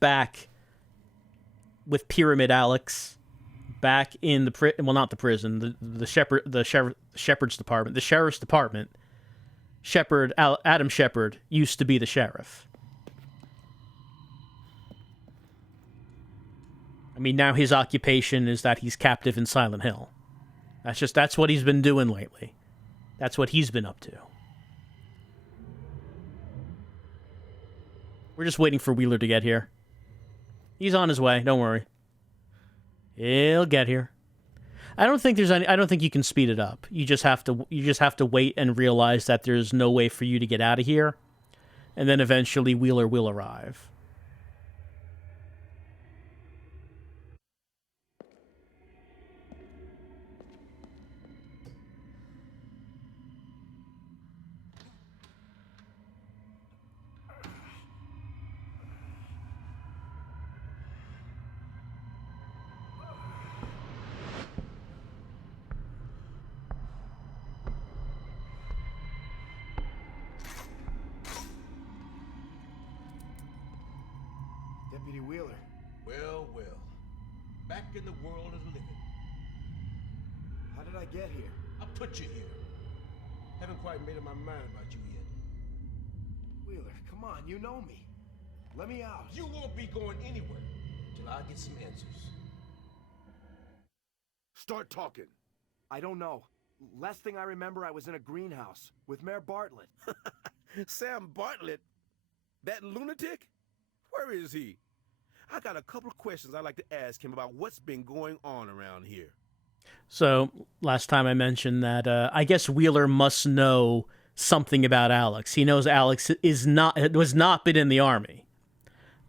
back with Pyramid Alex, back in the not the prison, the Shepherd's department, the sheriff's department. Adam Shepard used to be the sheriff. I mean, now his occupation is that he's captive in Silent Hill. That's what he's been doing lately. That's what he's been up to. We're just waiting for Wheeler to get here. He's on his way, don't worry. He'll get here. I don't think you can speed it up. You just have to wait and realize that there's no way for you to get out of here. And then eventually Wheeler will arrive. Deputy Wheeler. Well, well. Back in the world of the living. How did I get here? I put you here. Haven't quite made up my mind about you yet. Wheeler, come on, you know me. Let me out. You won't be going anywhere till I get some answers. Start talking. I don't know. Last thing I remember, I was in a greenhouse with Mayor Bartlett. Sam Bartlett? That lunatic? Where is he? I got a couple of questions I'd like to ask him about what's been going on around here. So, last time I mentioned that I guess Wheeler must know something about Alex. He knows Alex was not been in the army.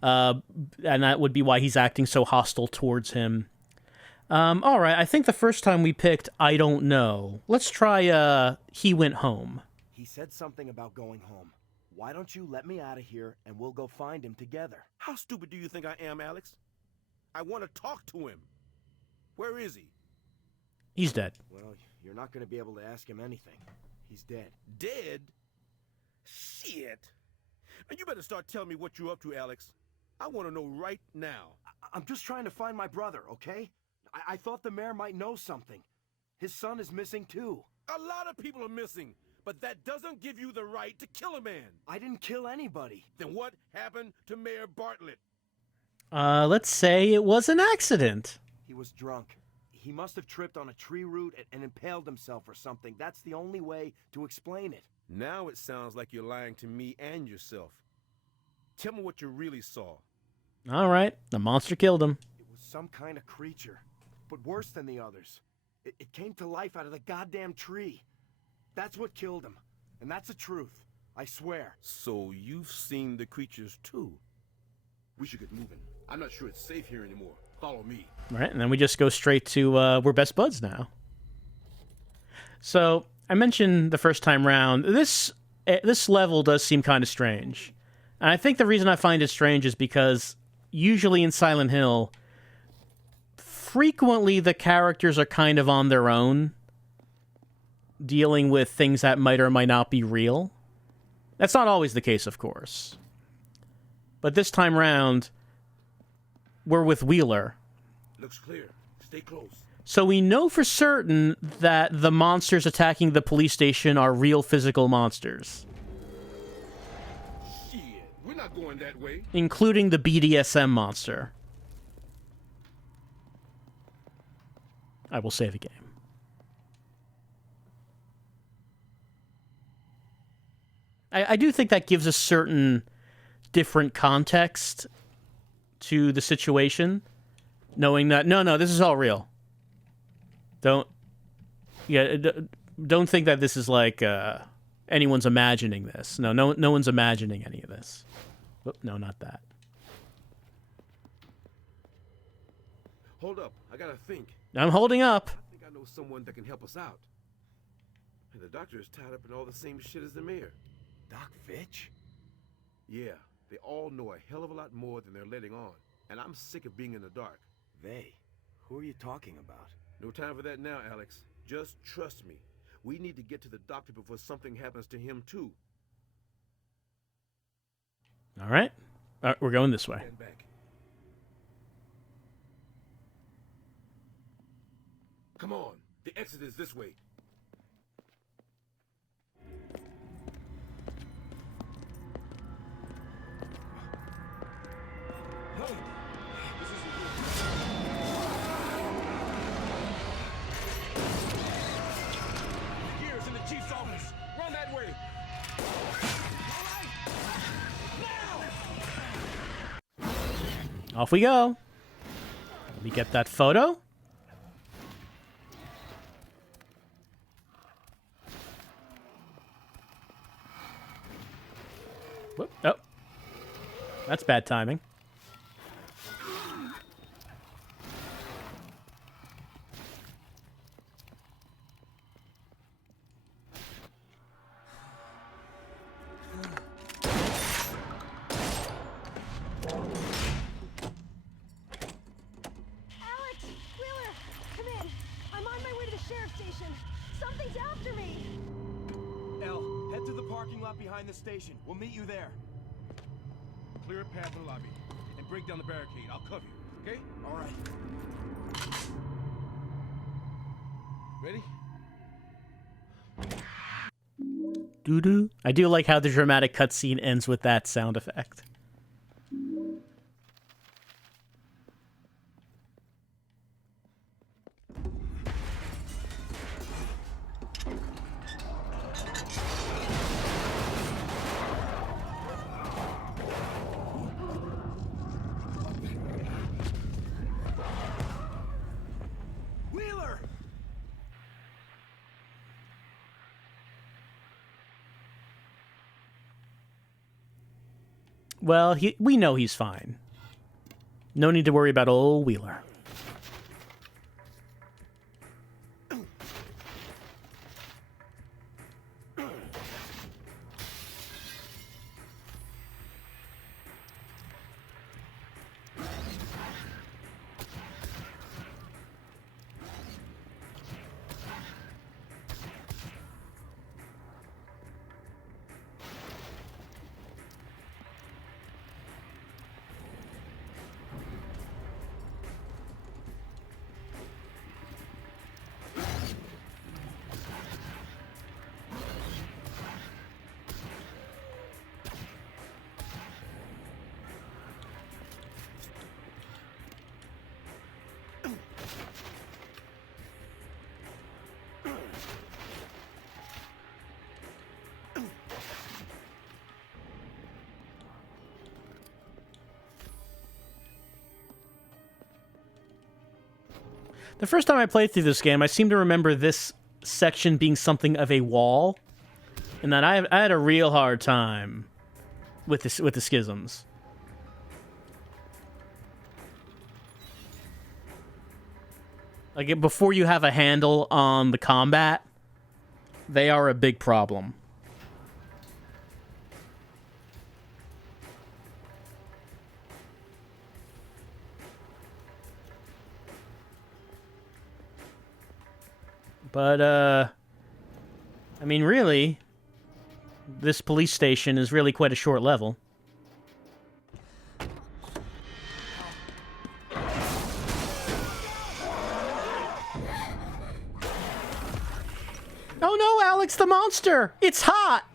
And that would be why he's acting so hostile towards him. All right, I think the first time we picked I don't know. Let's try he went home. He said something about going home. Why don't you let me out of here and we'll go find him together? How stupid do you think I am, Alex? I want to talk to him. Where is he? He's dead. Well, you're not going to be able to ask him anything. He's dead. Dead? Shit. And you better start telling me what you're up to, Alex. I want to know right now. I'm just trying to find my brother, okay? I thought the mayor might know something. His son is missing too. A lot of people are missing, but that doesn't give you the right to kill a man. I didn't kill anybody. Then what happened to Mayor Bartlett? Let's say it was an accident. He was drunk. He must have tripped on a tree root and impaled himself or something. That's the only way to explain it. Now it sounds like you're lying to me and yourself. Tell me what you really saw. All right, the monster killed him. It was some kind of creature, but worse than the others. It came to life out of the goddamn tree. That's what killed him. And that's the truth. I swear. So you've seen the creatures too? We should get moving. I'm not sure it's safe here anymore. Follow me. Right, and then we just go straight to we're best buds now. So I mentioned the first time round, this level does seem kind of strange. And I think the reason I find it strange is because usually in Silent Hill, frequently the characters are kind of on their own, dealing with things that might or might not be real. That's not always the case, of course. But this time round, we're with Wheeler. Looks clear. Stay close. So we know for certain that the monsters attacking the police station are real physical monsters. Shit, we're not going that way. Including the BDSM monster. I will save a game. I do think that gives a certain different context to the situation, knowing that no, this is all real. Don't think that this is like anyone's imagining this. No one's imagining any of this. Oh, no, not that. Hold up, I gotta think. I'm holding up. I think I know someone that can help us out. And the doctor is tied up in all the same shit as the mayor. Doc Fitch? Yeah, they all know a hell of a lot more than they're letting on. And I'm sick of being in the dark. They? Who are you talking about? No time for that now, Alex. Just trust me. We need to get to the doctor before something happens to him, too. All right. We're going this way. Stand back. Come on. The exit is this way. Hey, this isn't good. Gears in the chief's office. Run that way. Off we go. Let me get that photo. Whoop. Oh. That's bad timing. Behind the station. We'll meet you there. Clear a path to the lobby and break down the barricade. I'll cover you, okay? All right. Ready? Doo-doo. I do like how the dramatic cutscene ends with that sound effect. Well, we know he's fine. No need to worry about old Wheeler. The first time I played through this game, I seem to remember this section being something of a wall, and that I had a real hard time with the schisms. Like, before you have a handle on the combat, they are a big problem. But, I mean, really, this police station is really quite a short level. Oh no, Alex the monster! It's hot!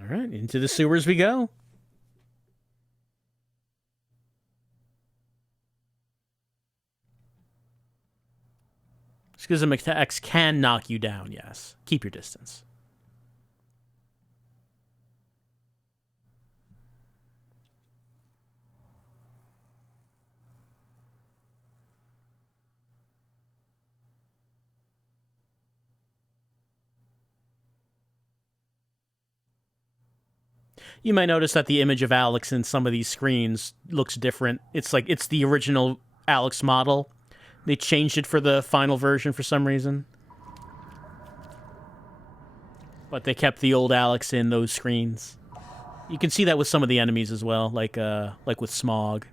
All right, into the sewers we go. Schism attacks can knock you down, yes. Keep your distance. You might notice that the image of Alex in some of these screens looks different. It's like it's the original Alex model. They changed it for the final version for some reason. But they kept the old Alex in those screens. You can see that with some of the enemies as well, like with Smog.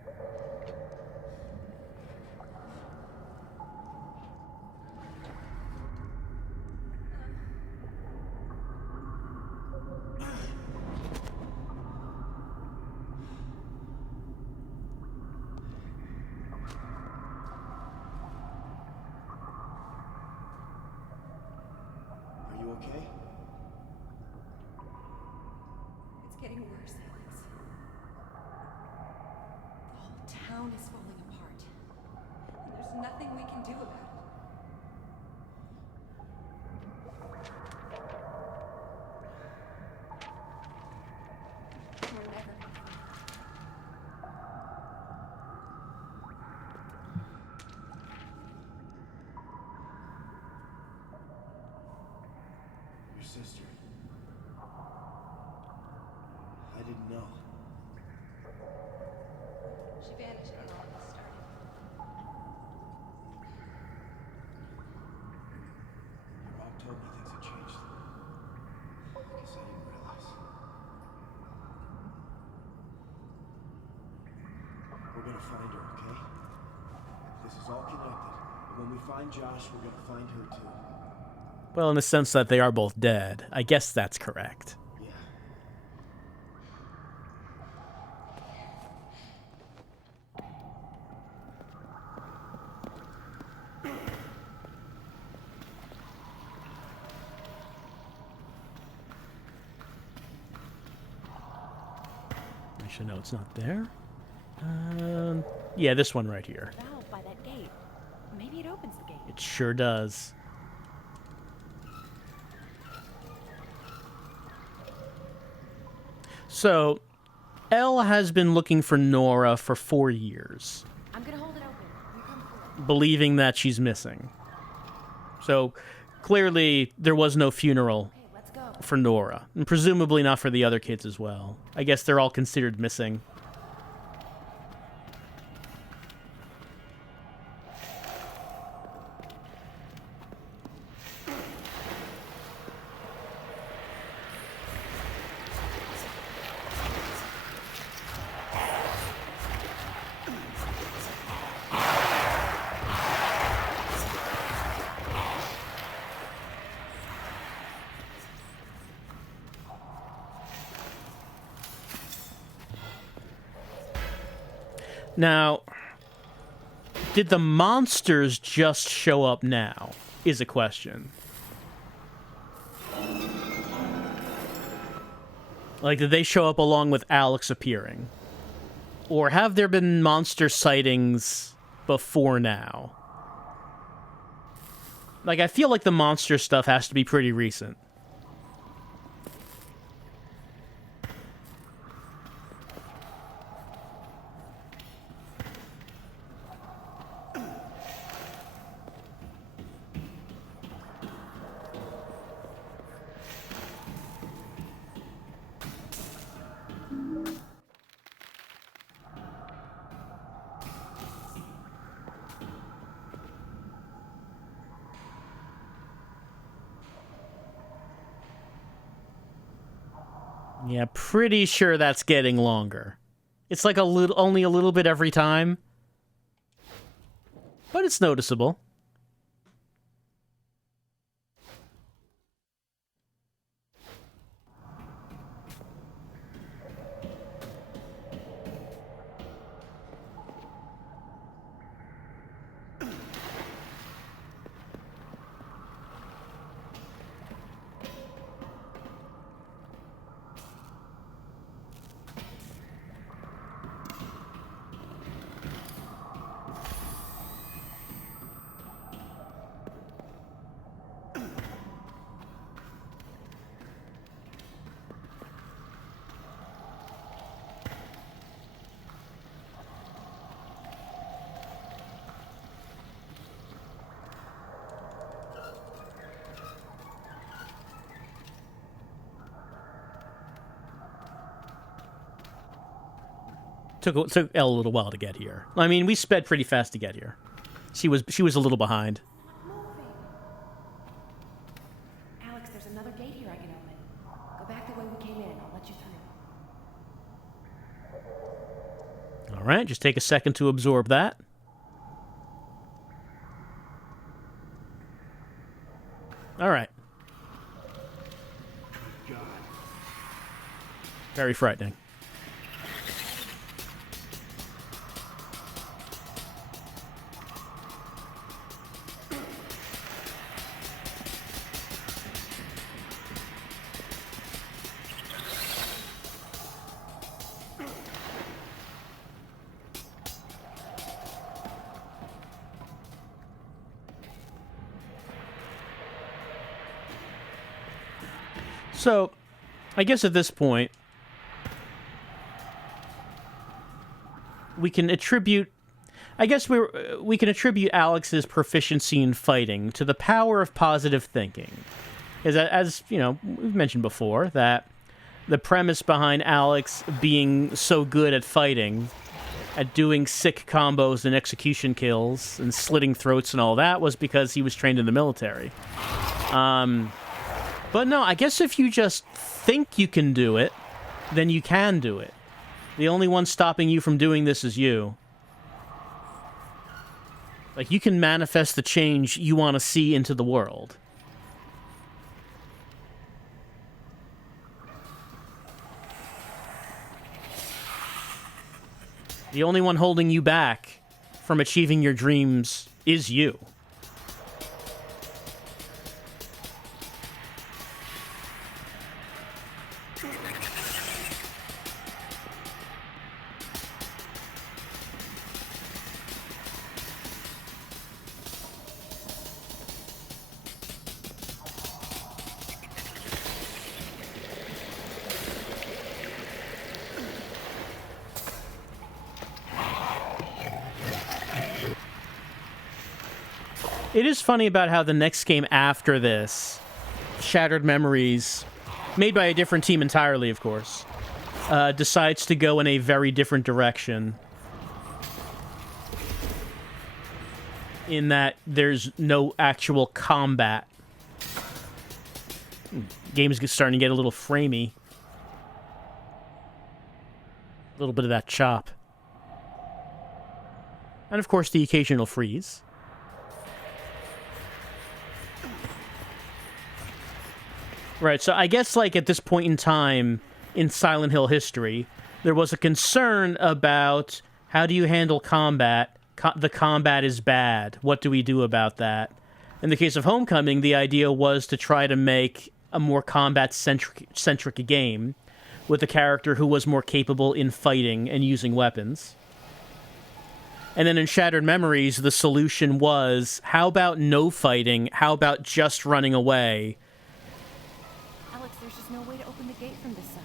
Are you okay? It's getting worse, Alex. The whole town is falling apart. And there's nothing we can do about it. We're never gonna Your sister. I didn't know. She vanished when all of this started. Your mom told me things had changed. I guess I didn't realize. We're gonna find her, okay? This is all connected. And when we find Josh, we're gonna find her too. Well, in the sense that they are both dead. I guess that's correct. Yeah. Actually, no, it's not there. Yeah, this one right here. Valve by that gate. Maybe it opens the gate. It sure does. So, Elle has been looking for Nora for 4 years, I'm gonna hold it open. You come through. believing that she's missing. So, clearly, there was no funeral Okay, let's go. for Nora, and presumably not for the other kids as well. I guess they're all considered missing. Now, did the monsters just show up now? Is a question. Like, did they show up along with Alex appearing? Or have there been monster sightings before now? Like, I feel like the monster stuff has to be pretty recent. Yeah, pretty sure that's getting longer. It's like only a little bit every time. But it's noticeable. took Elle a little while to get here. I mean, we sped pretty fast to get here. She was a little behind. Alex, there's another gate here I can open. Go back the way we came in. I'll let you through. All right, just take a second to absorb that. All right. Very frightening. So, I guess at this point, we can attribute... we can attribute Alex's proficiency in fighting to the power of positive thinking. As you know, we've mentioned before, that the premise behind Alex being so good at fighting, at doing sick combos and execution kills, and slitting throats and all that, was because he was trained in the military. But no, I guess if you just think you can do it, then you can do it. The only one stopping you from doing this is you. Like, you can manifest the change you want to see into the world. The only one holding you back from achieving your dreams is you. It is funny about how the next game after this, Shattered Memories, made by a different team entirely, of course, decides to go in a very different direction. In that there's no actual combat. Game's starting to get a little framey. A little bit of that chop. And of course the occasional freeze. Right, so I guess, like, at this point in time in Silent Hill history, there was a concern about how do you handle combat? The combat is bad. What do we do about that? In the case of Homecoming, the idea was to try to make a more combat-centric game with a character who was more capable in fighting and using weapons. And then in Shattered Memories, the solution was, how about no fighting? How about just running away? There's just no way to open the gate from this side.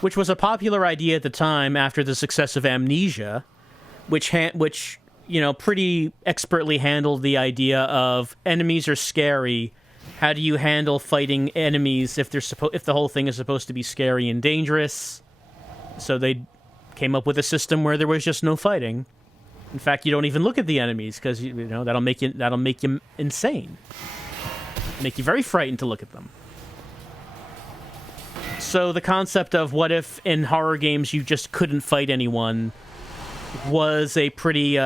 Which was a popular idea at the time after the success of Amnesia, which you know, pretty expertly handled the idea of enemies are scary. How do you handle fighting enemies if the whole thing is supposed to be scary and dangerous? So they came up with a system where there was just no fighting. In fact, you don't even look at the enemies because you know that'll make you insane. Make you very frightened to look at them. So the concept of what if in horror games you just couldn't fight anyone was a pretty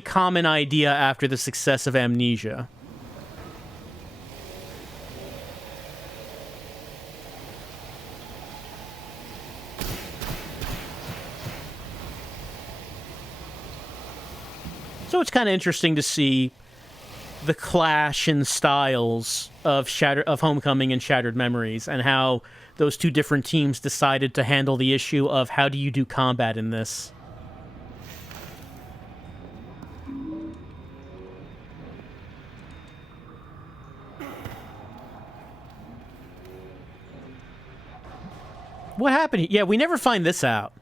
common idea after the success of Amnesia. So it's kind of interesting to see the clash in styles of Homecoming and Shattered Memories, and how those two different teams decided to handle the issue of how do you do combat in this. What happened? Yeah, we never find this out.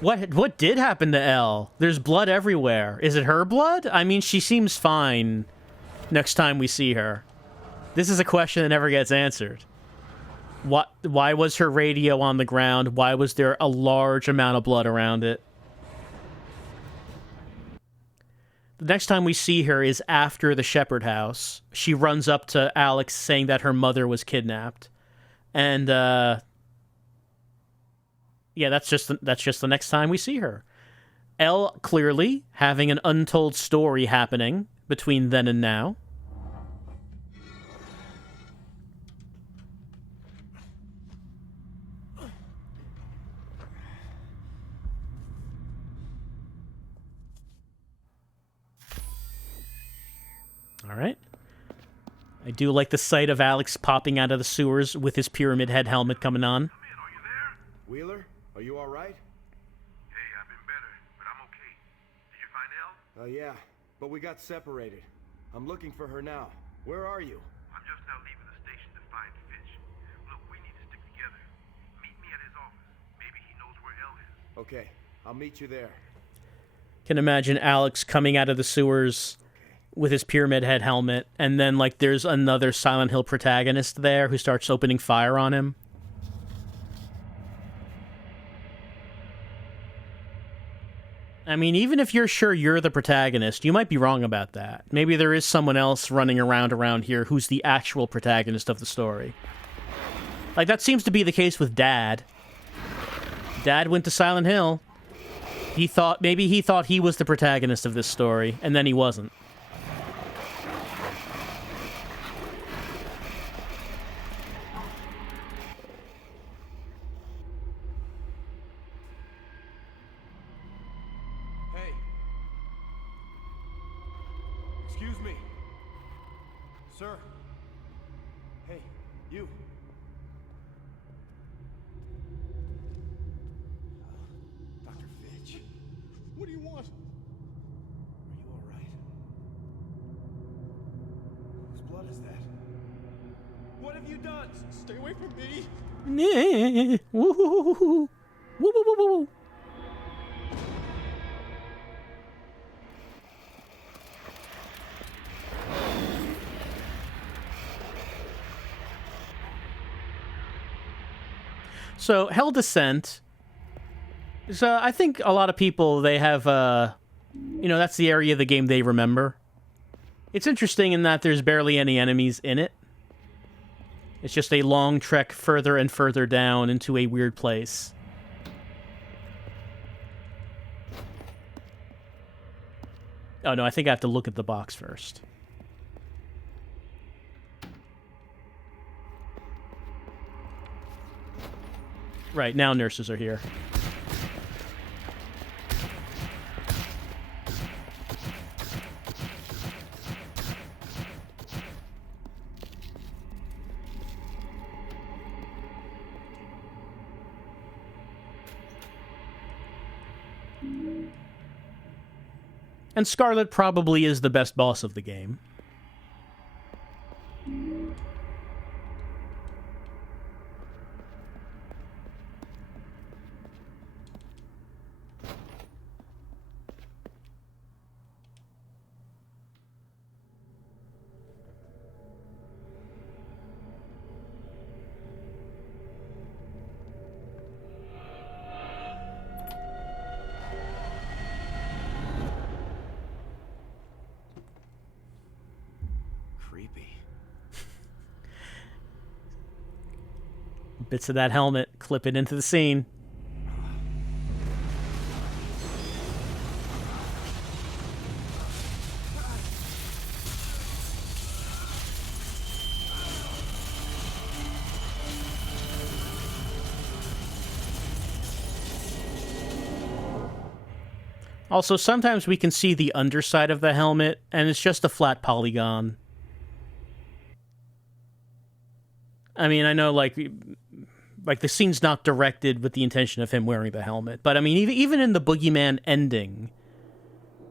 What did happen to Elle? There's blood everywhere. Is it her blood? I mean, she seems fine next time we see her. This is a question that never gets answered. Why was her radio on the ground? Why was there a large amount of blood around it? The next time we see her is after the Shepherd house. She runs up to Alex saying that her mother was kidnapped. And, yeah, that's just the next time we see her. Elle clearly having an untold story happening between then and now. All right. I do like the sight of Alex popping out of the sewers with his pyramid head helmet coming on. Come in, are you there? Wheeler, are you all right? Hey, I've been better, but I'm okay. Did you find Elle? Yeah, but we got separated. I'm looking for her now. Where are you? I'm just now leaving the station to find Fitch. Look, we need to stick together. Meet me at his office. Maybe he knows where Elle is. Okay, I'll meet you there. Can imagine Alex coming out of the sewers with his pyramid head helmet, and then, like, there's another Silent Hill protagonist there who starts opening fire on him. I mean, even if you're sure you're the protagonist, you might be wrong about that. Maybe there is someone else running around here who's the actual protagonist of the story. Like, that seems to be the case with Dad. Dad went to Silent Hill. Maybe he thought he was the protagonist of this story, and then he wasn't. Hey. Excuse me. Sir. Hey, you. Dr. Fitch. What do you want? Are you all right? Whose blood is that? What have you done? Stay away from me. Woo-hoo-hoo-hoo. Woo-woo-woo-woo. So, Hell Descent. So, I think a lot of people, they have, that's the area of the game they remember. It's interesting in that there's barely any enemies in it. It's just a long trek further and further down into a weird place. Oh, no, I think I have to look at the box first. Right, now nurses are here. And Scarlet probably is the best boss of the game. Creepy. Bits of that helmet, clip it into the scene. Also, sometimes we can see the underside of the helmet, and it's just a flat polygon. I mean, I know, like the scene's not directed with the intention of him wearing the helmet, but I mean, even in the Boogeyman ending,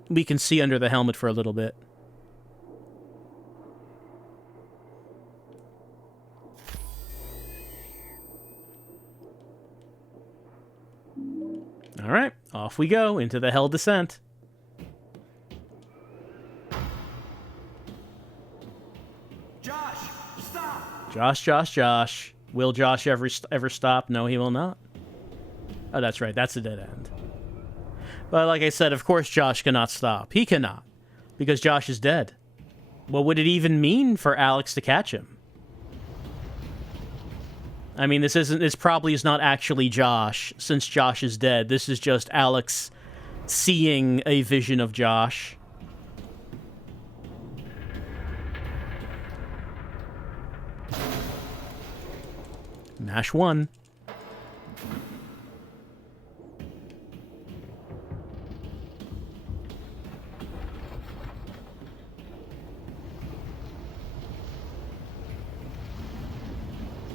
we can see under the helmet for a little bit. All right, off we go into the Hell Descent. Josh, stop! Josh. Will Josh ever stop? No, he will not. Oh, that's right. That's a dead end. But like I said, of course Josh cannot stop. He cannot. Because Josh is dead. What would it even mean for Alex to catch him? I mean, this probably is not actually Josh, since Josh is dead. This is just Alex seeing a vision of Josh. Mash 1.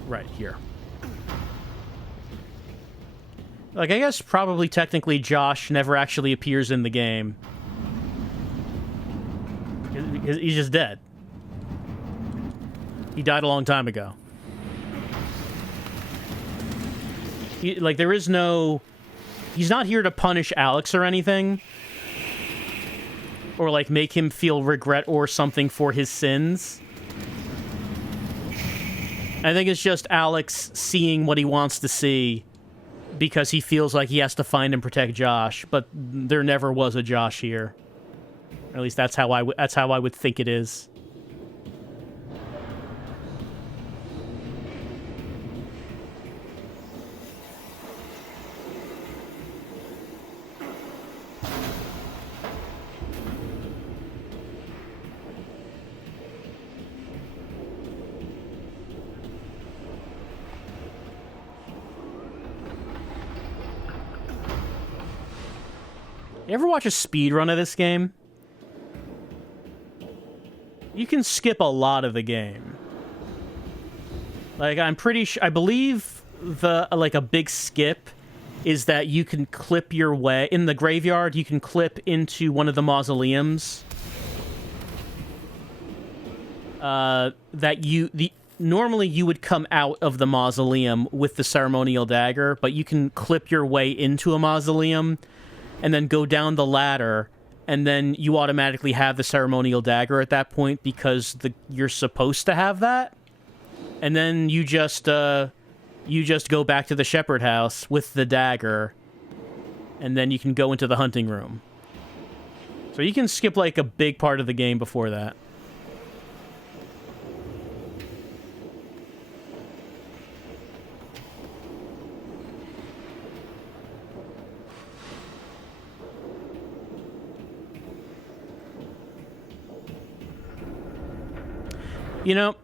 Right here. Like, I guess probably technically Josh never actually appears in the game. He's just dead. He died a long time ago. There is no... He's not here to punish Alex or anything. Or, like, make him feel regret or something for his sins. I think it's just Alex seeing what he wants to see because he feels like he has to find and protect Josh, but there never was a Josh here. Or at least that's how I would think it is. You ever watch a speed run of this game? You can skip a lot of the game. Like, I'm pretty sure... I believe a big skip is that you can clip your way... In the graveyard, you can clip into one of the mausoleums. Normally, you would come out of the mausoleum with the ceremonial dagger, but you can clip your way into a mausoleum and then go down the ladder, and then you automatically have the ceremonial dagger at that point because you're supposed to have that. And then you just go back to the shepherd house with the dagger, and then you can go into the hunting room. So you can skip, like, a big part of the game before that. You know,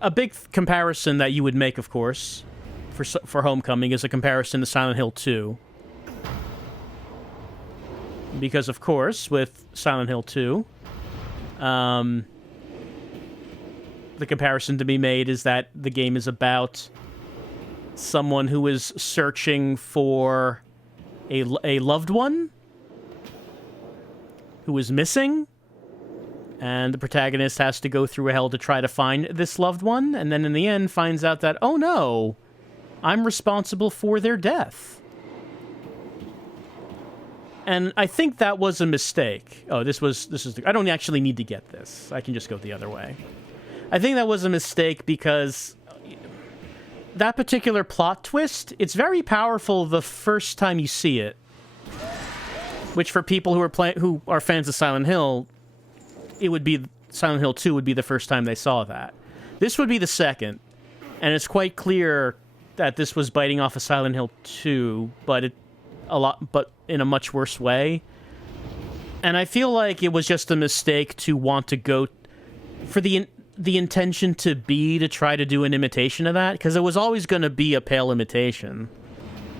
a big comparison that you would make, of course, for Homecoming is a comparison to Silent Hill 2. Because, of course, with Silent Hill 2, the comparison to be made is that the game is about someone who is searching for a loved one who is missing. And the protagonist has to go through hell to try to find this loved one, and then in the end finds out that, oh no, I'm responsible for their death. And I think that was a mistake. Oh, I don't actually need to get this. I can just go the other way. I think that was a mistake because that particular plot twist, it's very powerful the first time you see it. Which for people who are fans of Silent Hill, it would be Silent Hill 2 would be the first time they saw that. This would be the second, and it's quite clear that this was biting off of Silent Hill 2, but in a much worse way. And I feel like it was just a mistake to want to go for the intention to try to do an imitation of that, because it was always going to be a pale imitation,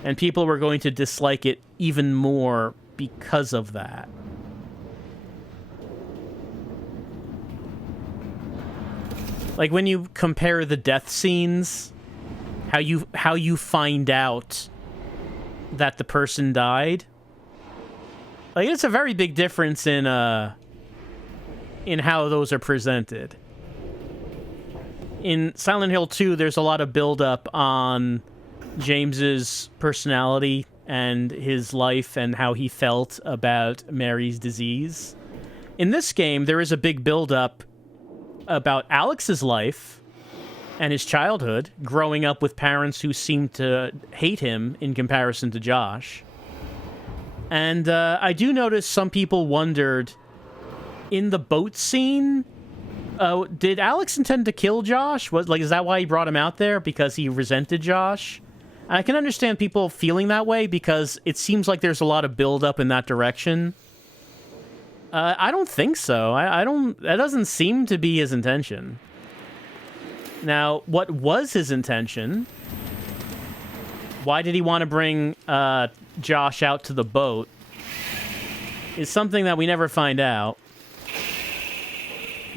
and people were going to dislike it even more because of that. Like, when you compare the death scenes, how you find out that the person died, like, it's a very big difference in how those are presented. In Silent Hill 2, there's a lot of build-up on James's personality and his life and how he felt about Mary's disease. In this game, there is a big build-up about Alex's life and his childhood, growing up with parents who seemed to hate him in comparison to Josh. And I do notice some people wondered, in the boat scene, did Alex intend to kill Josh? Is that why he brought him out there? Because he resented Josh? And I can understand people feeling that way because it seems like there's a lot of build-up in that direction. I don't think so. I don't... That doesn't seem to be his intention. Now, what was his intention? Why did he want to bring Josh out to the boat? Is something that we never find out.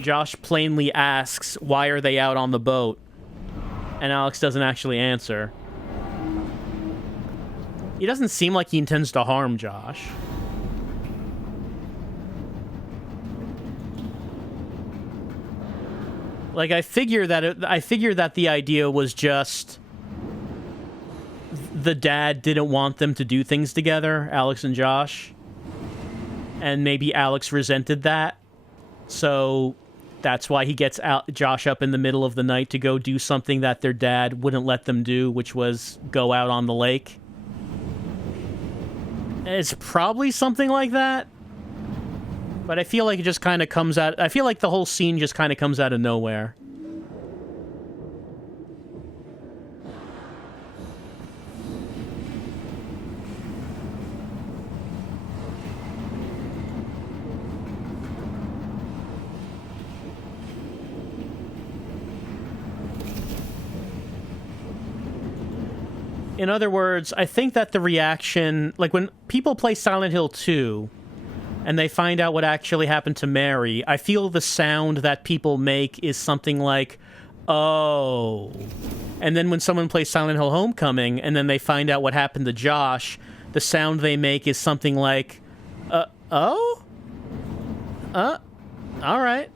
Josh plainly asks, why are they out on the boat? And Alex doesn't actually answer. He doesn't seem like he intends to harm Josh. Like, I figure that the idea was just the dad didn't want them to do things together, Alex and Josh. And maybe Alex resented that. So that's why he gets Josh up in the middle of the night to go do something that their dad wouldn't let them do, which was go out on the lake. It's probably something like that. But I feel like it just kind of comes out... I feel like the whole scene just kind of comes out of nowhere. In other words, I think that the reaction... Like, when people play Silent Hill 2... and they find out what actually happened to Mary, I feel the sound that people make is something like, oh. And then when someone plays Silent Hill Homecoming, and then they find out what happened to Josh, the sound they make is something like, oh? All right.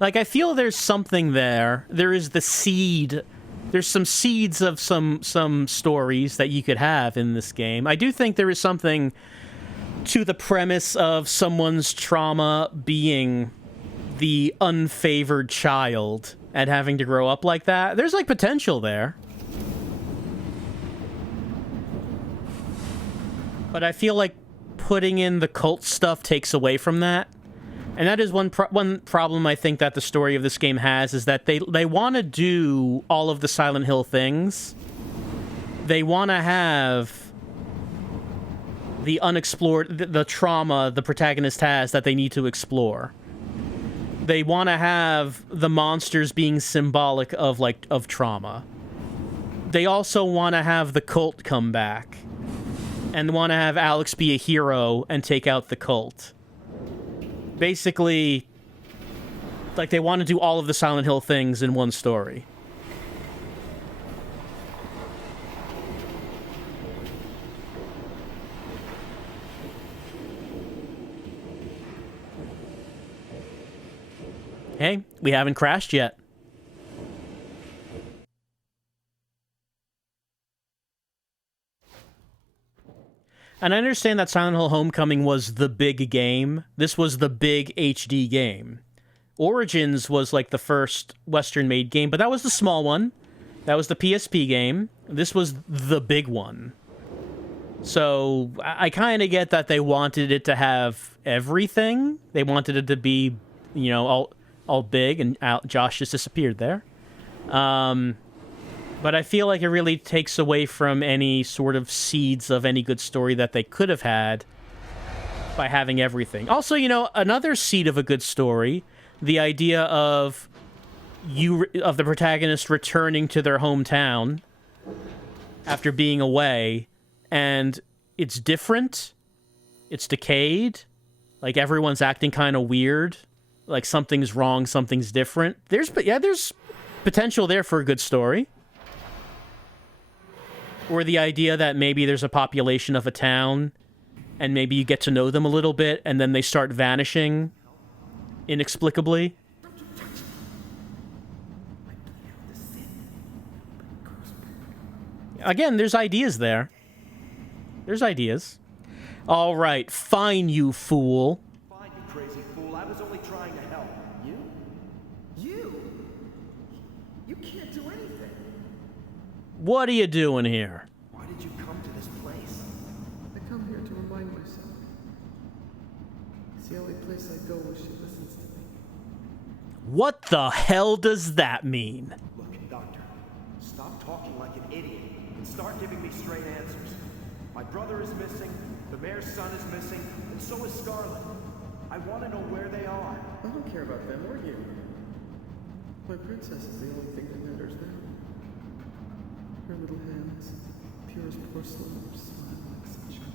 Like, I feel there's something there. There is the seed. There's some seeds of some stories that you could have in this game. I do think there is something to the premise of someone's trauma being the unfavored child and having to grow up like that. There's, like, potential there. But I feel like putting in the cult stuff takes away from that. And that is one problem I think that the story of this game has, is that they want to do all of the Silent Hill things. They want to have the unexplored, the trauma the protagonist has that they need to explore. They want to have the monsters being symbolic of trauma. They also want to have the cult come back. And want to have Alex be a hero and take out the cult. Basically, like, they want to do all of the Silent Hill things in one story. Hey, we haven't crashed yet. And I understand that Silent Hill Homecoming was the big game. This was the big HD game. Origins was like the first Western-made game, but that was the small one. That was the PSP game. This was the big one. So I kind of get that they wanted it to have everything. They wanted it to be, you know, all big, and Josh just disappeared there. But I feel like it really takes away from any sort of seeds of any good story that they could have had by having everything. Also, you know, another seed of a good story, the idea of the protagonist returning to their hometown after being away, and it's different, it's decayed, like everyone's acting kind of weird, like something's wrong, something's different. There's potential there for a good story. Or the idea that maybe there's a population of a town, and maybe you get to know them a little bit, and then they start vanishing. inexplicably. Again, there's ideas there. There's ideas. All right, fine, you fool. Fine, you crazy fool. I was only trying to help. You? You? You can't do anything. What are you doing here? Why did you come to this place? I come here to remind myself. It's the only place I go where she listens to me. What the hell does that mean? Look, Doctor, stop talking like an idiot and start giving me straight answers. My brother is missing, the mayor's son is missing, and so is Scarlet. I want to know where they are. I don't care about them or you. My princess is the only thing that matters now. Her little hands, pure as porcelain, smile like sunshine.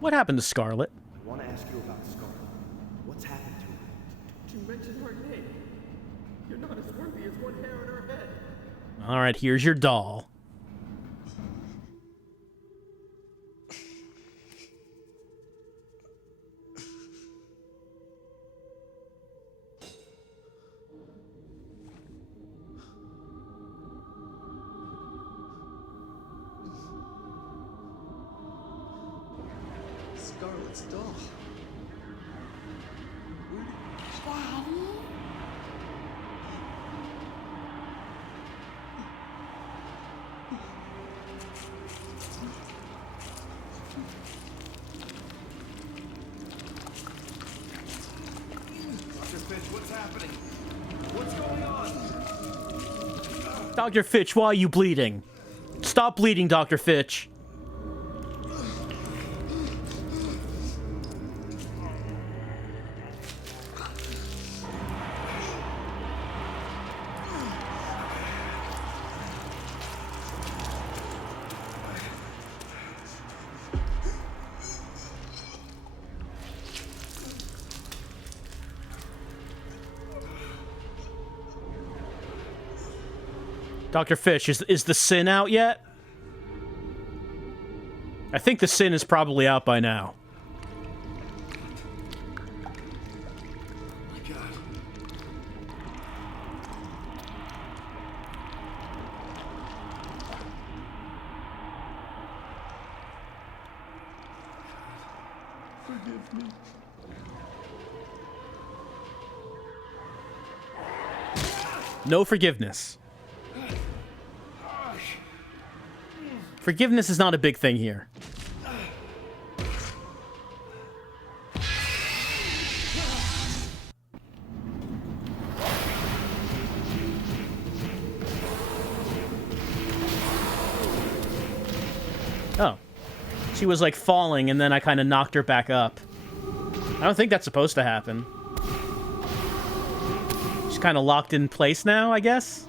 What happened to Scarlet? I want to ask you about Scarlet. What's happened to her? Don't you mention her name. You're not as worthy as one hair on her head. All right, here's your doll. Scarlet's doll. Dr. Finch, what's happening? What's going on? Dr. Fitch, why are you bleeding? Stop bleeding, Dr. Fitch. Dr. Fish, is the sin out yet? I think the sin is probably out by now. My God. Forgive me. No forgiveness. Forgiveness is not a big thing here. Oh. She was like falling and then I kind of knocked her back up. I don't think that's supposed to happen. She's kind of locked in place now, I guess?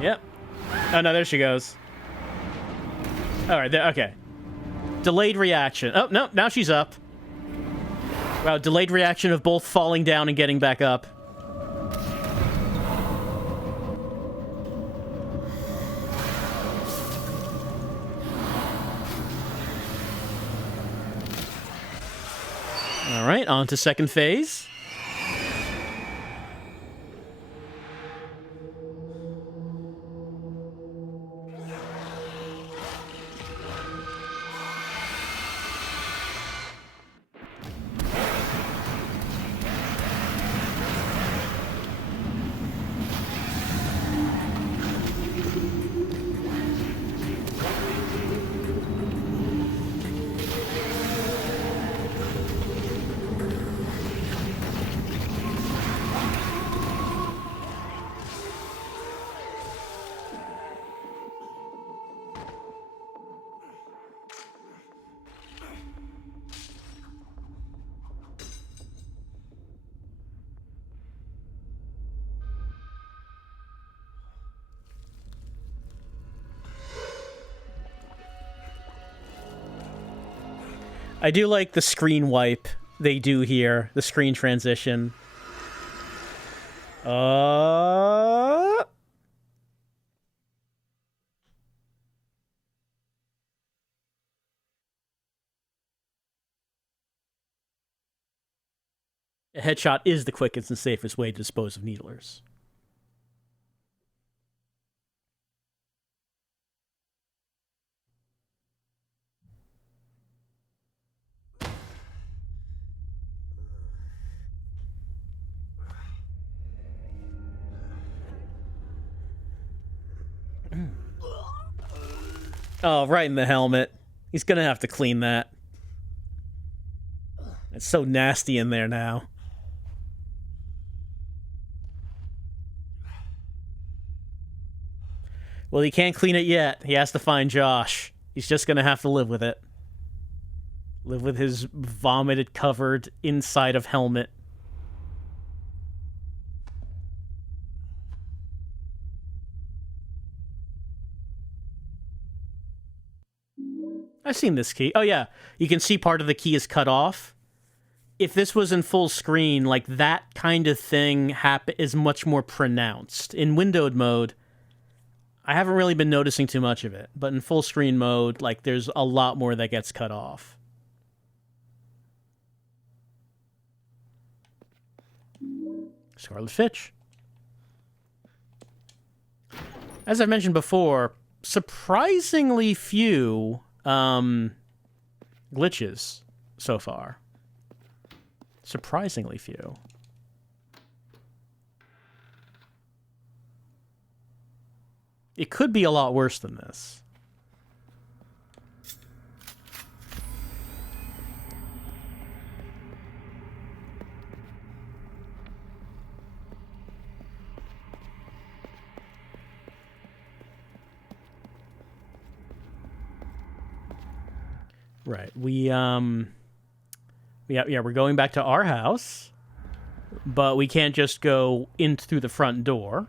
Yep. Oh, no, there she goes. All right, there, okay. Delayed reaction. Oh, no, now she's up. Wow, delayed reaction of both falling down and getting back up. All right, on to second phase. I do like the screen wipe they do here, the screen transition. A headshot is the quickest and safest way to dispose of needlers. Oh, right in the helmet. He's gonna have to clean that. It's so nasty in there now. Well, he can't clean it yet. He has to find Josh. He's just gonna have to live with it. Live with his vomited covered inside of helmet. I've seen this key. Oh, yeah. You can see part of the key is cut off. If this was in full screen, like, that kind of thing is much more pronounced. In windowed mode, I haven't really been noticing too much of it. But in full screen mode, like, there's a lot more that gets cut off. Scarlet Fitch. As I've mentioned before, surprisingly few glitches so far. Surprisingly few. It could be a lot worse than this. Right. We're going back to our house, but we can't just go in through the front door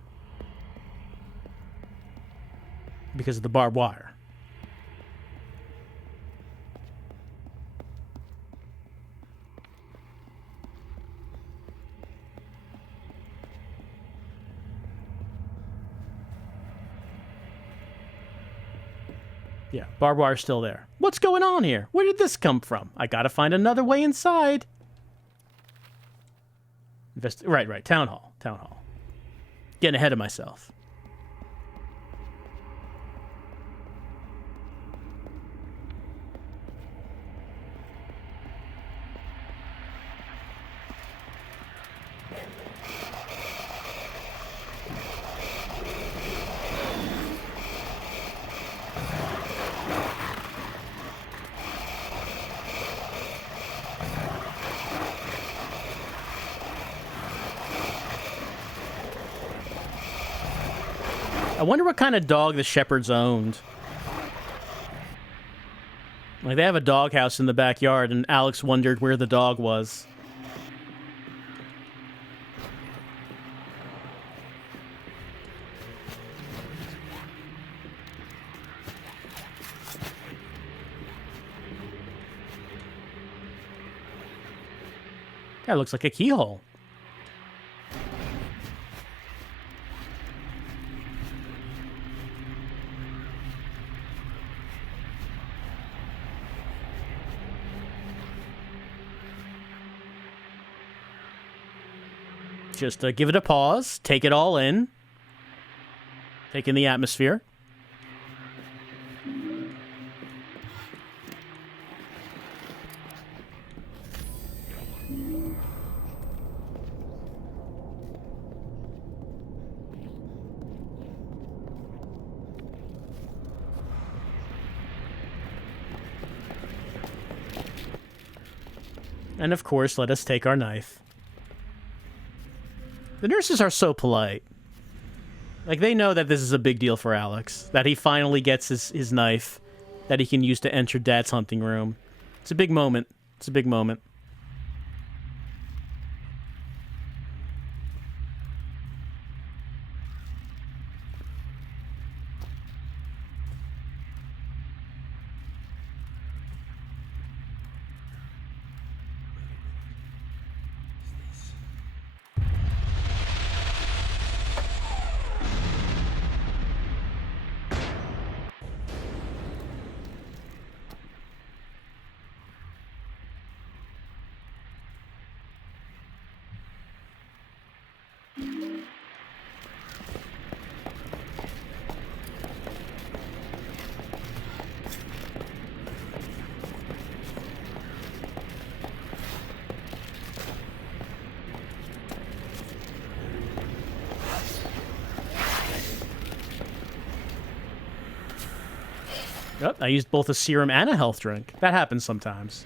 because of the barbed wire. Yeah, barbed wire's still there. What's going on here? Where did this come from? I gotta find another way inside. Right. Town hall. Getting ahead of myself. I wonder what kind of dog the Shepherds owned. Like, they have a doghouse in the backyard, and Alex wondered where the dog was. That looks like a keyhole. Just give it a pause, take it all in, take in the atmosphere. And of course, let us take our knife. The nurses are so polite. Like, they know that this is a big deal for Alex. That he finally gets his knife that he can use to enter Dad's hunting room. It's a big moment. It's a big moment. Oh, I used both a serum and a health drink. That happens sometimes.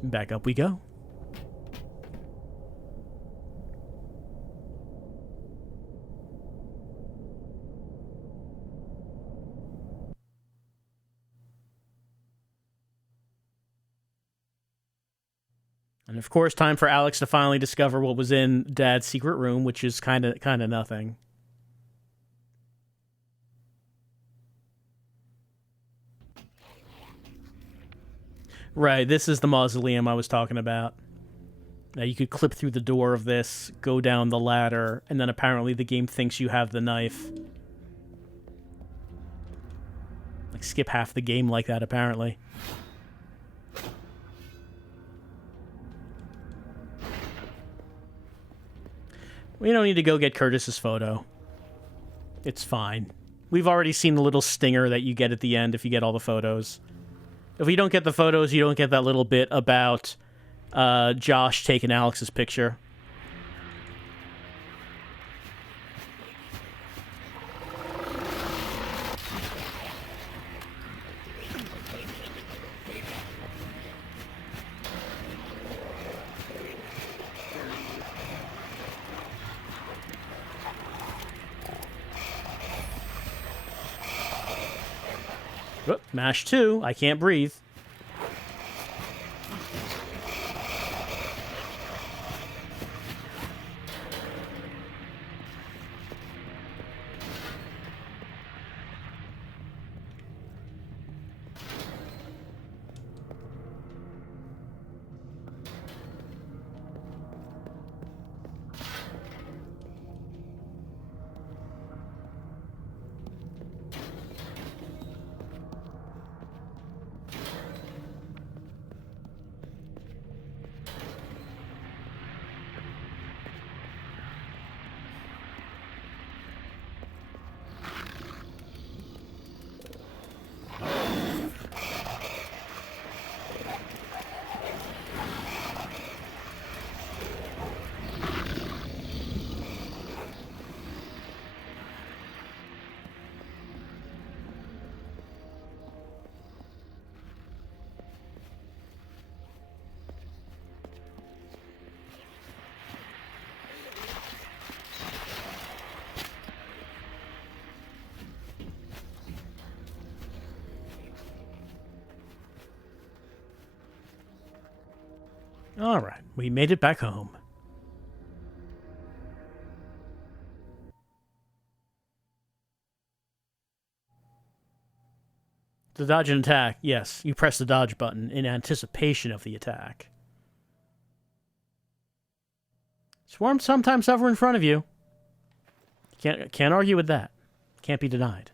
Back up we go. And of course, time for Alex to finally discover what was in Dad's secret room, which is kind of nothing. Right, this is the mausoleum I was talking about. Now you could clip through the door of this, go down the ladder, and then apparently the game thinks you have the knife. Like, skip half the game like that, apparently. We don't need to go get Curtis's photo. It's fine. We've already seen the little stinger that you get at the end if you get all the photos. If you don't get the photos, you don't get that little bit about Josh taking Alex's picture. Whoop, mash 2. I can't breathe. All right, we made it back home. To dodge an attack, yes, you press the dodge button in anticipation of the attack. Swarms sometimes hover in front of you. Can't argue with that. Can't be denied.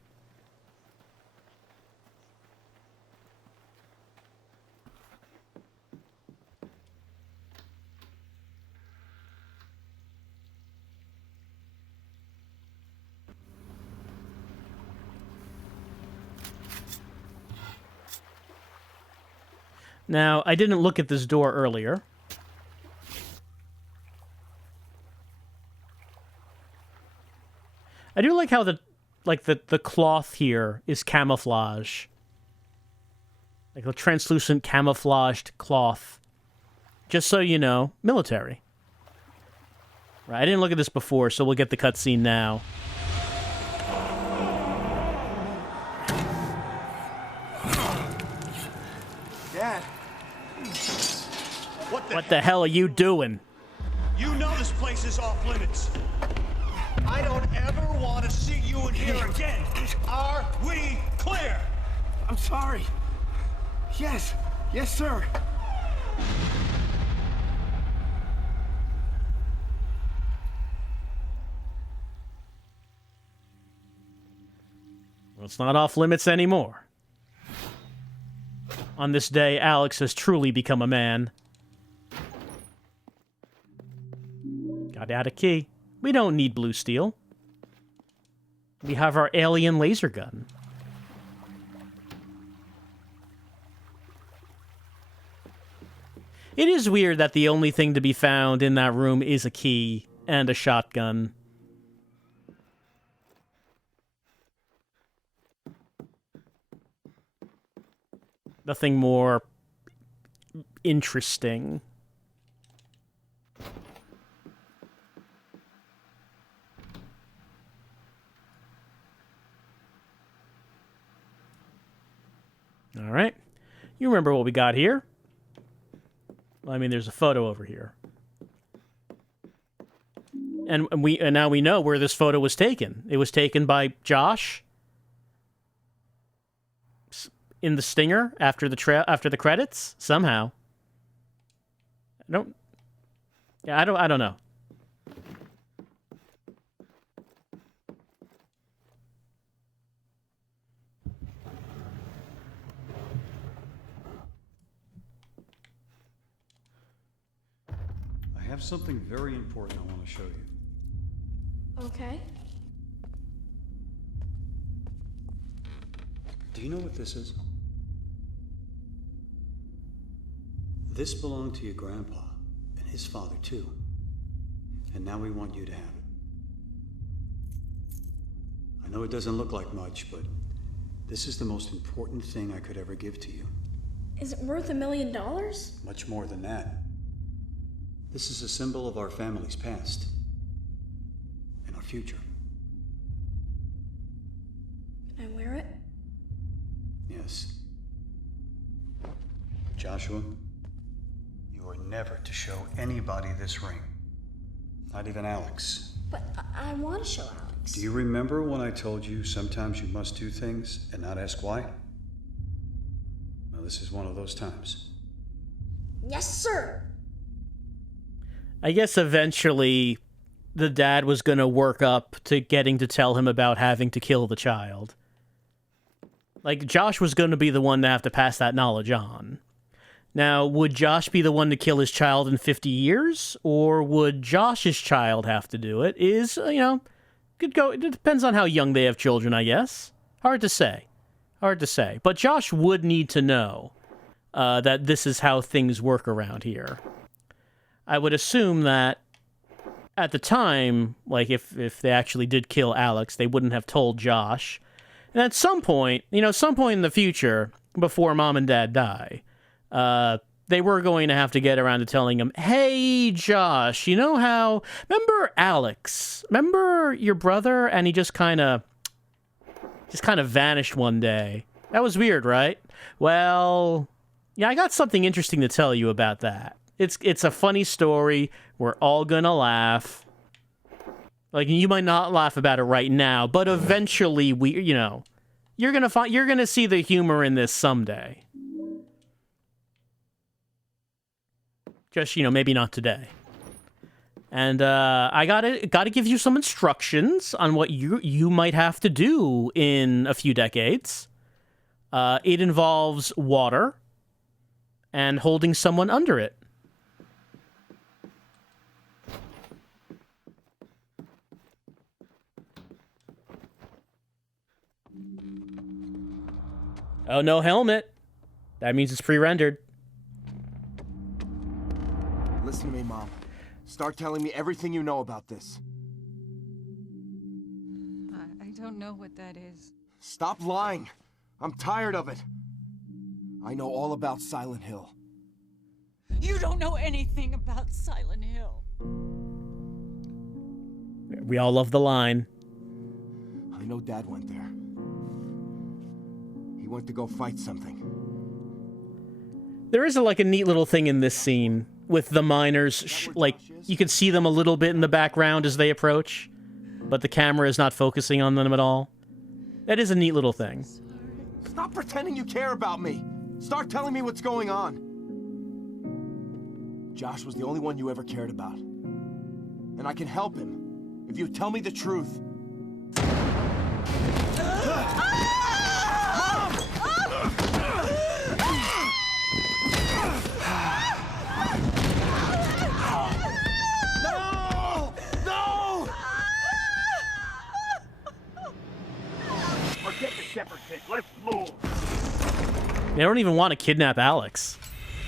Now, I didn't look at this door earlier. I do like how the cloth here is camouflage. Like a translucent camouflaged cloth. Just so you know, military. Right, I didn't look at this before, so we'll get the cutscene now. Dad. What the hell are you doing? You know this place is off limits. I don't ever want to see you in here again. Are we clear? I'm sorry. Yes. Yes, sir. It's not off limits anymore. On this day, Alex has truly become a man. Got out a key. We don't need blue steel. We have our alien laser gun. It is weird that the only thing to be found in that room is a key and a shotgun. Nothing more interesting. All right. You remember what we got here? I mean, there's a photo over here. And now we know where this photo was taken. It was taken by Josh in the stinger after the credits somehow. I don't know. I have something very important I want to show you. Okay. Do you know what this is? This belonged to your grandpa and his father too. And now we want you to have it. I know it doesn't look like much, but this is the most important thing I could ever give to you. Is it worth $1 million? Much more than that. This is a symbol of our family's past and our future. Can I wear it? Yes. Joshua, you are never to show anybody this ring. Not even Alex. But I want to show Alex. Do you remember when I told you sometimes you must do things and not ask why? Well, this is one of those times. Yes, sir. I guess eventually the dad was going to work up to getting to tell him about having to kill the child. Like, Josh was going to be the one to have to pass that knowledge on. Now, would Josh be the one to kill his child in 50 years? Or would Josh's child have to do it? Could go. It depends on how young they have children, I guess. Hard to say. But Josh would need to know that this is how things work around here. I would assume that at the time, like if they actually did kill Alex, they wouldn't have told Josh. And at some point in the future, before Mom and Dad die, they were going to have to get around to telling him, "Hey, Josh, you know how... Remember Alex? Remember your brother?" And he just kind of vanished one day. That was weird, right? Well, yeah, I got something interesting to tell you about that. It's a funny story. We're all gonna laugh. Like, you might not laugh about it right now, but eventually you're gonna see the humor in this someday. Just, maybe not today. And I gotta give you some instructions on what you might have to do in a few decades. It involves water and holding someone under it. Oh, no helmet. That means it's pre-rendered. Listen to me, Mom. Start telling me everything you know about this. I don't know what that is. Stop lying. I'm tired of it. I know all about Silent Hill. You don't know anything about Silent Hill. We all love the line. I know Dad went there. He went to go fight something. There is a neat little thing in this scene with the miners. You can see them a little bit in the background as they approach, but the camera is not focusing on them at all. That is a neat little thing. Stop pretending you care about me. Start telling me what's going on. Josh was the only one you ever cared about. And I can help him if you tell me the truth. They don't even want to kidnap Alex.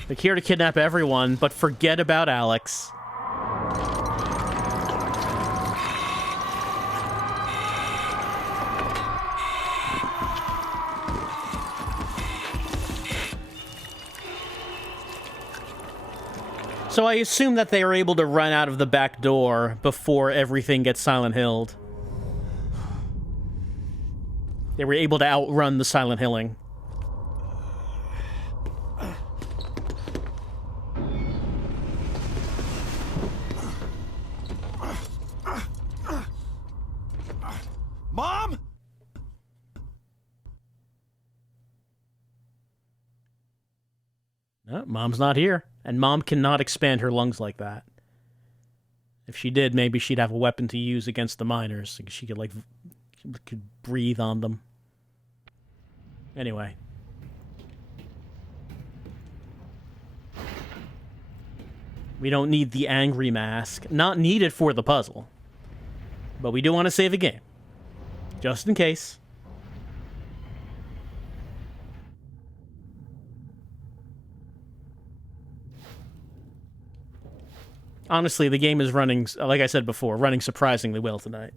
They're here to kidnap everyone, but forget about Alex. So I assume that they are able to run out of the back door before everything gets Silent Hilled. They were able to outrun the Silent Hilling. Mom? No, Mom's not here. And Mom cannot expand her lungs like that. If she did, maybe she'd have a weapon to use against the miners. She could, like, could breathe on them. Anyway. We don't need the angry mask. Not needed for the puzzle. But we do want to save a game. Just in case. Honestly, the game is running, like I said before, running surprisingly well tonight.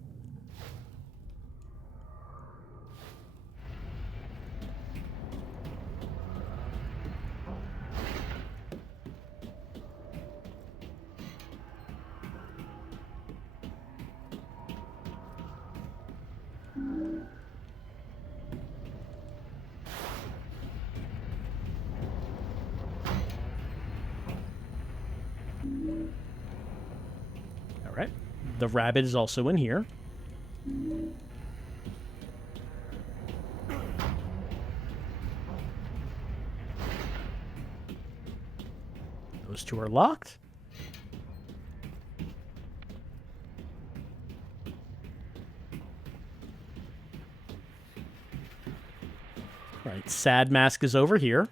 Alright. The rabbit is also in here. Those two are locked. Right, sad mask is over here.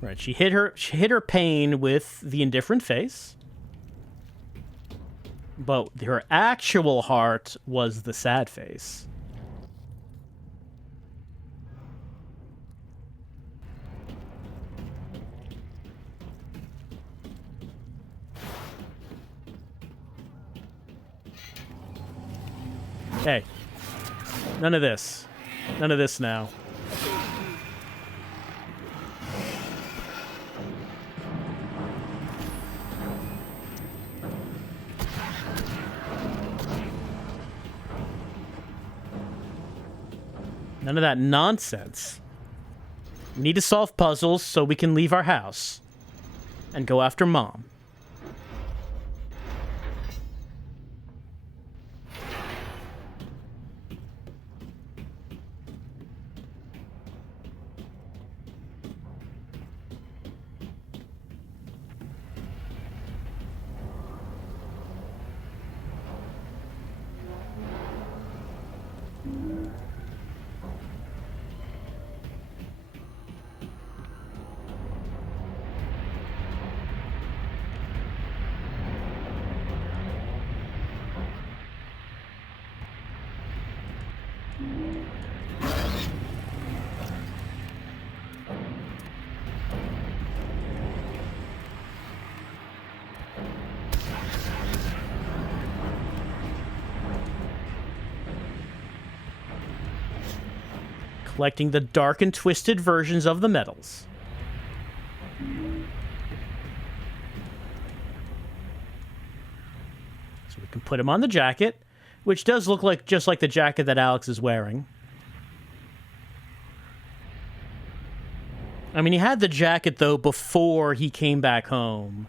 Right, she hit her pain with the indifferent face. But her actual heart was the sad face. Hey. None of this. None of this now. None of that nonsense. We need to solve puzzles so we can leave our house and go after Mom. Collecting the dark and twisted versions of the metals. So we can put them on the jacket, which does look like just like the jacket that Alex is wearing. I mean, he had the jacket, though, before he came back home.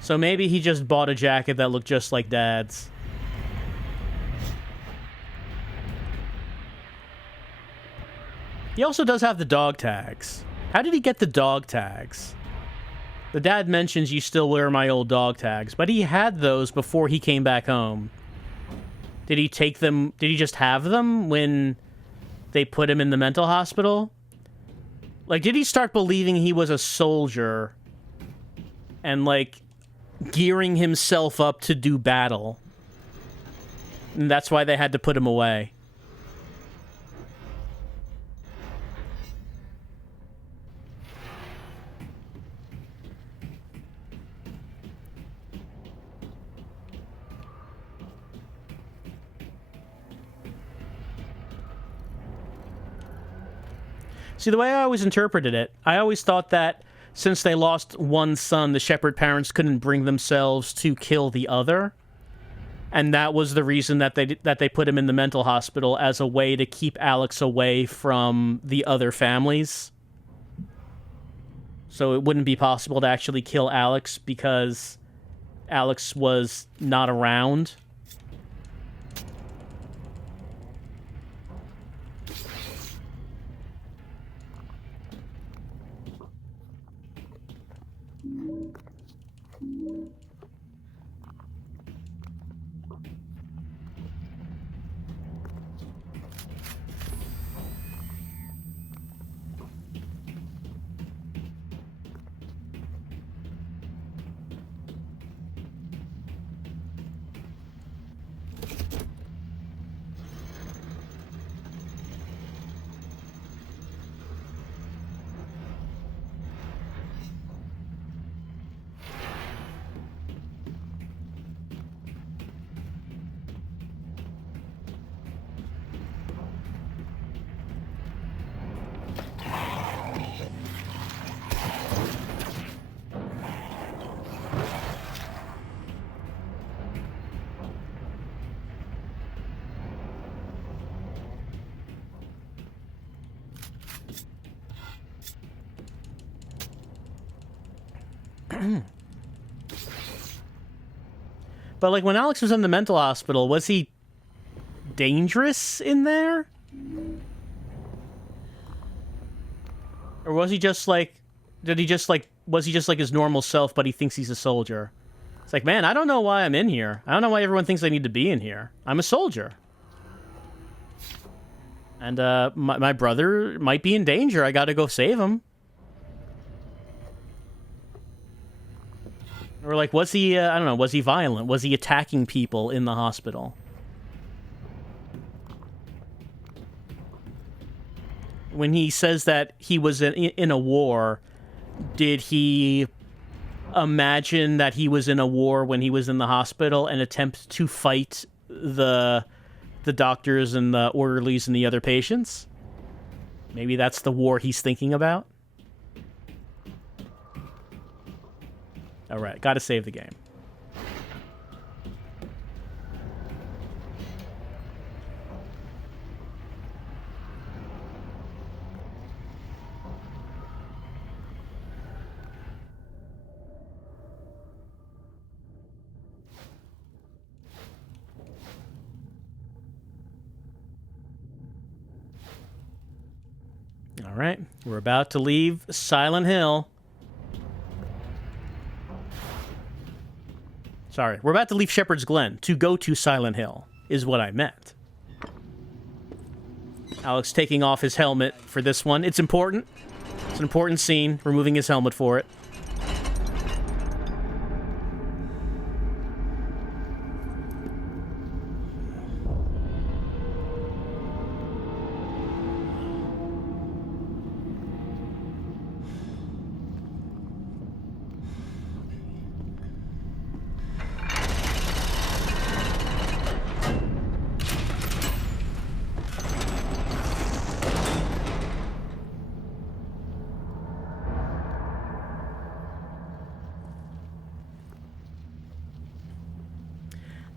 So maybe he just bought a jacket that looked just like Dad's. He also does have the dog tags. How did he get the dog tags? The dad mentions you still wear my old dog tags, but he had those before he came back home. Did he take them? Did he just have them when they put him in the mental hospital? Like, did he start believing he was a soldier and, like, gearing himself up to do battle? And that's why they had to put him away. See, the way I always interpreted it, I always thought that since they lost one son, the Shepherd parents couldn't bring themselves to kill the other. And that was the reason that they put him in the mental hospital, as a way to keep Alex away from the other families. So it wouldn't be possible to actually kill Alex because Alex was not around. But, like, when Alex was in the mental hospital, was he dangerous in there? Or was he just, like... Was he just, like, his normal self, but he thinks he's a soldier? It's like, man, I don't know why I'm in here. I don't know why everyone thinks I need to be in here. I'm a soldier. And, my brother might be in danger. I gotta go save him. Or, like, was he, I don't know, was he violent? Was he attacking people in the hospital? When he says that he was in a war, did he imagine that he was in a war when he was in the hospital and attempt to fight the doctors and the orderlies and the other patients? Maybe that's the war he's thinking about? All right, gotta save the game. All right, we're about to leave Silent Hill. Sorry, we're about to leave Shepherd's Glen to go to Silent Hill, is what I meant. Alex taking off his helmet for this one. It's important. It's an important scene, removing his helmet for it.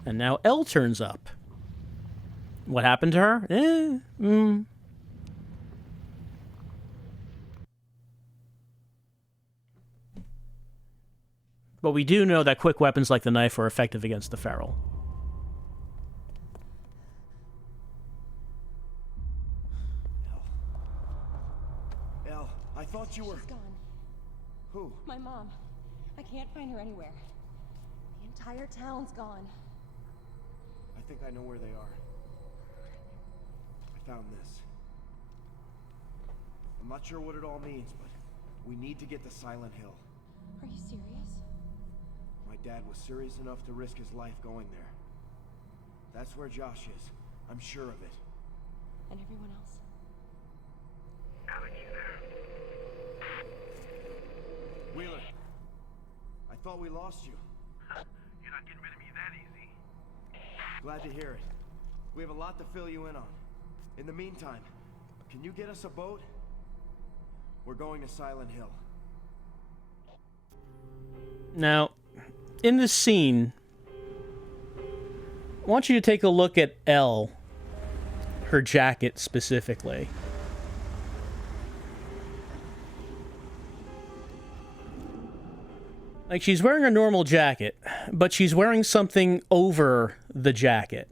And now Elle turns up. What happened to her? But we do know that quick weapons like the knife are effective against the feral. Elle, I thought you were... She's gone. Who? My mom. I can't find her anywhere. The entire town's gone. I think I know where they are. I found this. I'm not sure what it all means, but we need to get to Silent Hill. Are you serious? My dad was serious enough to risk his life going there. That's where Josh is. I'm sure of it. And everyone else? Alex, you there? Wheeler, I thought we lost you. You're not getting rid of me that easy. Glad to hear it. We have a lot to fill you in on. In the meantime, can you get us a boat? We're going to Silent Hill. Now, in this scene, I want you to take a look at Elle, her jacket specifically. Like, she's wearing a normal jacket, but she's wearing something over the jacket.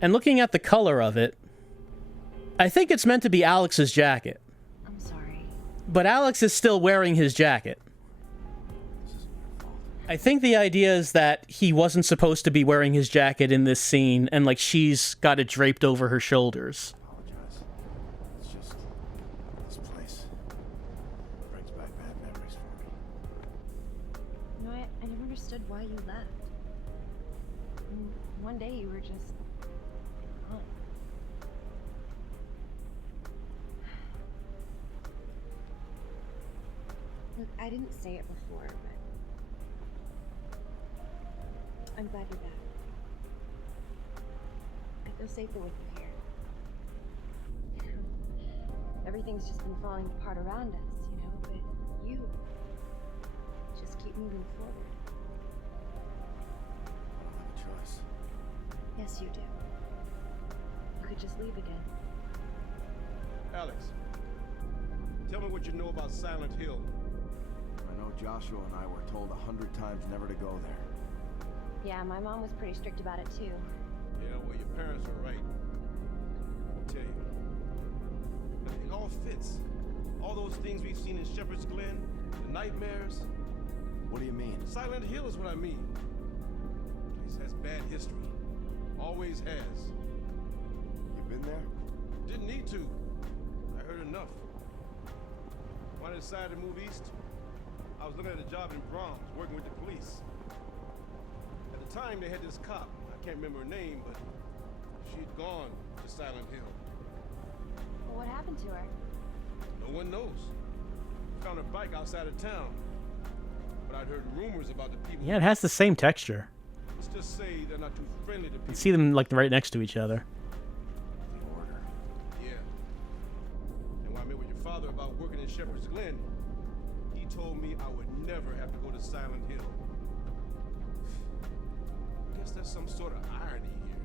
And looking at the color of it, I think it's meant to be Alex's jacket. I'm sorry. But Alex is still wearing his jacket. I think the idea is that he wasn't supposed to be wearing his jacket in this scene, and like she's got it draped over her shoulders. Apologize. It's just this place brings back bad memories for me. You know, I never understood why you left. And one day you were just gone. Look, I didn't say it before, but I'm glad you're back. I feel safer with you here. Everything's just been falling apart around us, you know, but you just keep moving forward. I don't have a choice. Yes, you do. You could just leave again. Alex, tell me what you know about Silent Hill. I know Joshua and I were told 100 times never to go there. Yeah, my mom was pretty strict about it too. Yeah, well, your parents are right. I'll tell you. It all fits. All those things we've seen in Shepherd's Glen, the nightmares. What do you mean? Silent Hill is what I mean. The place has bad history. Always has. You been there? Didn't need to. I heard enough. When I decided to move east, I was looking at a job in Brahms, working with the police. At the time, they had this cop. I can't remember her name, but she'd gone to Silent Hill. Well, what happened to her? No one knows. Found her bike outside of town. But I'd heard rumors about the people. Yeah, it has the same texture. Let's just say they're not too friendly to You people. see them like right next to each other. The order. Yeah. And when I met with your father about working in Shepherd's Glen, he told me I would never have to go to Silent Hill. I guess there's some sort of irony here.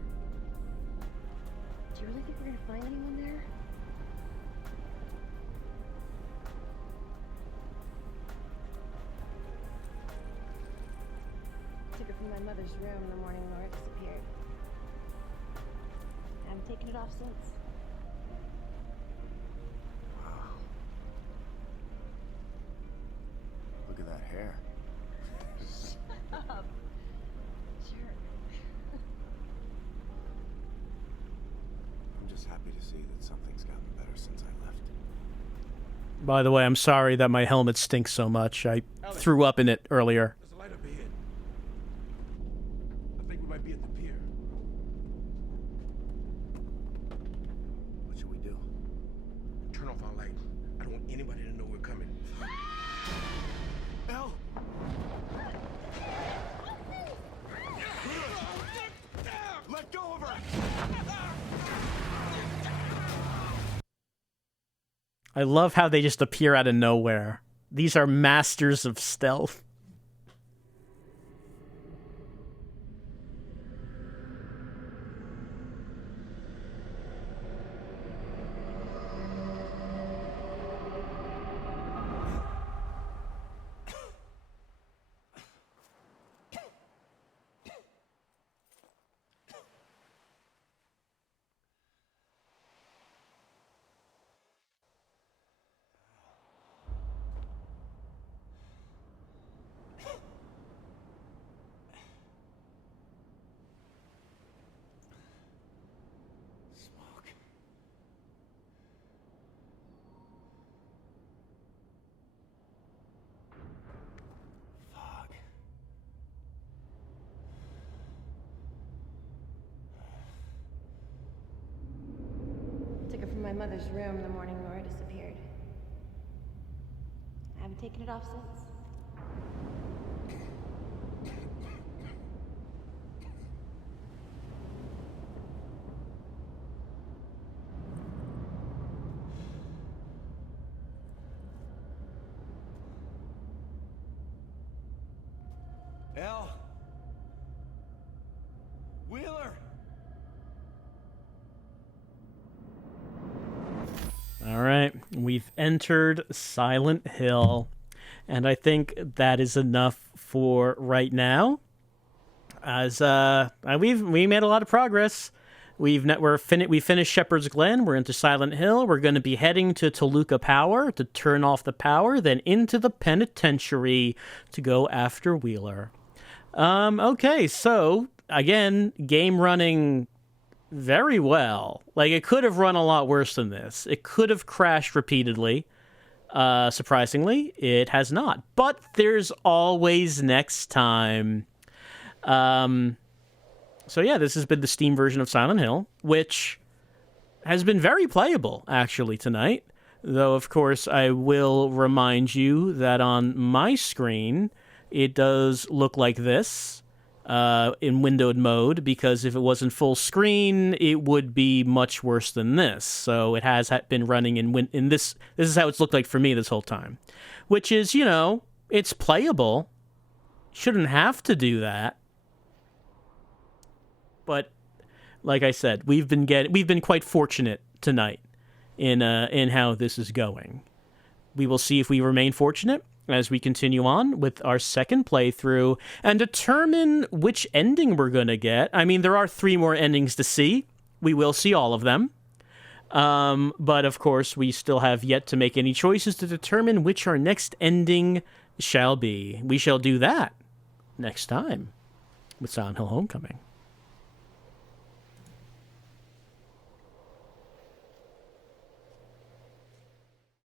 Do you really think we're gonna find anyone there? Took it from my mother's room in the morning Laura disappeared. I haven't taken it off since. Wow. Look at that hair. Up. Sure. I'm just happy to see that something's gotten better since I left. By the way, I'm sorry that my helmet stinks so much. I threw up in it earlier. There's a light up ahead. I think we might be at the pier. What should we do? Turn off our light. I don't want anybody to know we're coming. Elle! Let go of her! I love how they just appear out of nowhere. These are masters of stealth. Mother's room the morning Laura disappeared. I haven't taken it off since. Al? Wheeler? All right, we've entered Silent Hill, and I think that is enough for right now. As we made a lot of progress. We finished Shepherd's Glen. We're into Silent Hill. We're going to be heading to Toluca Power to turn off the power, then into the penitentiary to go after Wheeler. Okay, so again, game running very well. Like, it could have run a lot worse than this. It could have crashed repeatedly. Surprisingly, it has not. But there's always next time. So yeah, this has been the Steam version of Silent Hill, which has been very playable, actually, tonight. Though, of course, I will remind you that on my screen, it does look like this. In windowed mode, because if it wasn't full screen, it would be much worse than this. So it has been running in this. This is how it's looked like for me this whole time, which is, you know, it's playable. Shouldn't have to do that, but like I said, we've been quite fortunate tonight in how this is going. We will see if we remain fortunate as we continue on with our second playthrough and determine which ending we're going to get. I mean, there are 3 more endings to see. We will see all of them. But of course, we still have yet to make any choices to determine which our next ending shall be. We shall do that next time with Silent Hill Homecoming.